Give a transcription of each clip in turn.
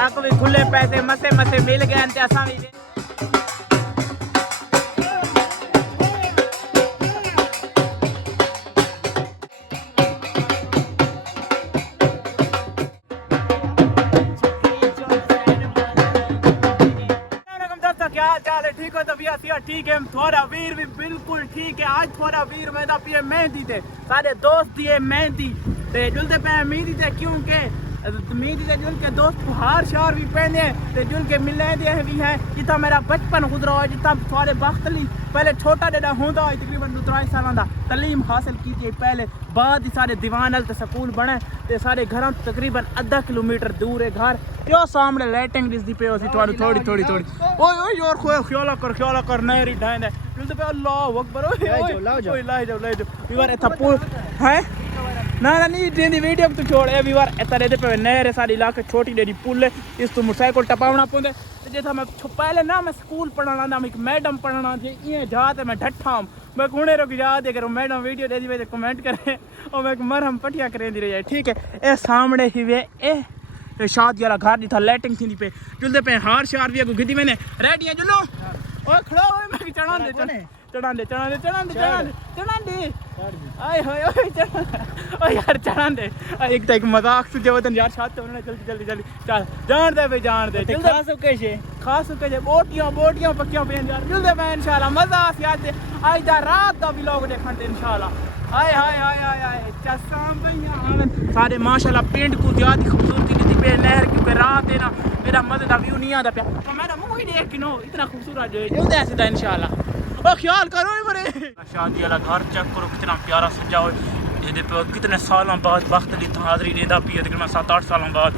साकू भी खुले पैसे मसे मसे मिल गए ते असां भी क्या चाल है? ठीक हो? तबीयत ठीक है? थोड़ा वीर भी बिल्कुल ठीक है। आज थोड़ा वीर मैं पिए मेहंदी थे, सारे दोस्त दिए मेहंदी ते जुलते पे मेहंदी थे क्योंकि मेहंदी ते जुल के दोस्त हार शार भी पहने ते जुल के मिलने दिए भी है। जितना मेरा बचपन गुजरा है, जितना थोड़े वक्त ली पहले छोटा डेढ़ा होंदा है, तकरीबन 2-3 साल का तलीम हासिल की थी पहले, बाद ही सारे दीवान ते स्कूल बने ते सारे घर तकरीबन आधा किलोमीटर दूर है घर। यो सामने लाइटिंग दिसदी पे होसी थोड़ी थोड़ी थोड़ी थोड़ी। ओए ओए यार ख्याल कर नहरी ढांड है जुलते पे। अल्लाह अकबर। ओए ला जाओ यार इतना पुल है ना नहीं जेंदी वीडियो तू छोड़ ए भी बार इतना दे पे नहर सारी इलाके छोटी डेरी पुल है, इस तो मोटरसाइकिल टपावना पौंदे जे था। मैं पहले ना मैं स्कूल पढ़ना था, मैं मैडम पढ़ना थी ये जाते मैं ढट्ठा मैं कुणे रोक याद है करो मैडम वीडियो दे दी वजह कमेंट करे और मैं मरहम पटिया करें दी रही। ठीक है ए सामने ही वे ए शादी वाला घर था लाइटिंग थी पे जुलते पे हार शार भी गिदी मैंने रेडियां जुलो ओए खड़ा होए मैं चढ़ा दे आए होए ओए यार चढ़ा दे एक तो एक मजाक से जब यार साथ तो उन्होंने जल्दी चल जान दे भाई जान दे खा सके जे बोटियां पक्कियां पे यार जुलते पे इंशाल्लाह मजा आ याद आज दा रात दा व्लॉग देखन ते इंशाल्लाह। हाय चसाम भैया सारे माशाल्लाह पेंट को ज्यादा खूबसूरती की पे नहर क्योंकि रात है ना मेरा मजे का व्यू नहीं आता पे तो मेरा मुंह ही देख के नो इतना खूबसूरत जो जल्दी ऐसे दा इंशाल्लाह। ओ ख्याल करो मरे शादी वाला घर चेक करो कितना प्यारा सजा हो ये पे कितने सालों बाद वक्त दी हाजिरी देदा पी तकरीबन 7-8 सालों बाद।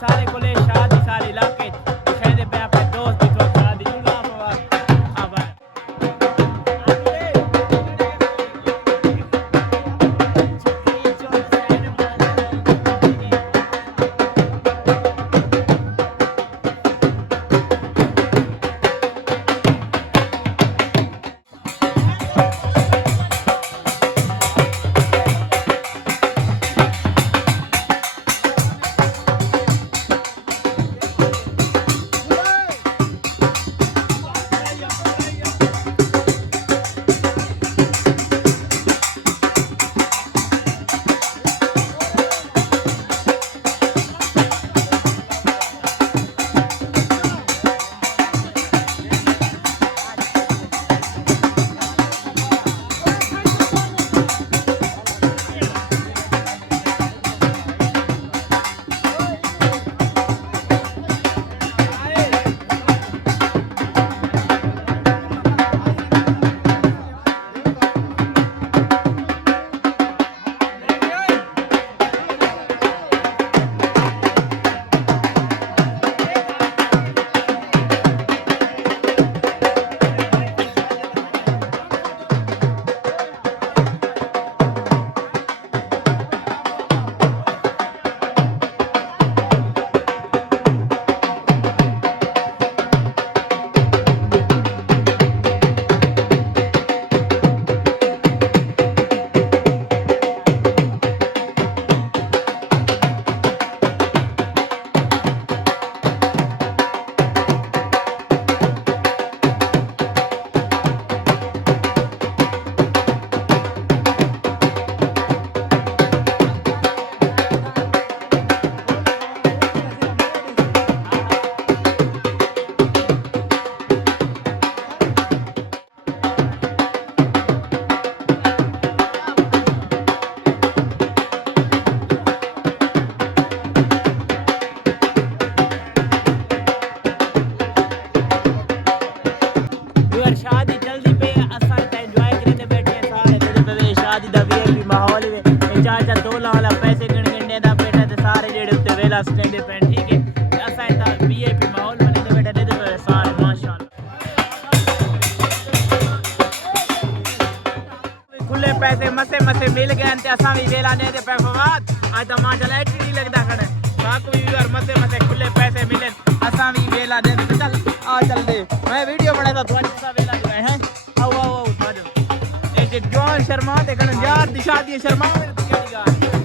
सारे कोले शादी सारे इलाके शहर पे अपने दोस्त दिखो शादी जुला अब स्टैंड पे ठीक है ऐसा है वीआईपी माहौल में दे बेटा दे सारे माशाल्लाह खुले पैसे मसे मिल गए ते असां भी वेला ने दे पे फवाद आज तो माशाल्लाह एटी लगदा खड़े साकू भी यार मसे खुले पैसे मिले असां भी वेला दे चल आ चल दे मैं वीडियो बना दा थोड़ी सा वेला जो है आओ आओ आओ थोड़ा ए जे जवान शर्मा ते कन यार दी शादी शर्मा मेरी यार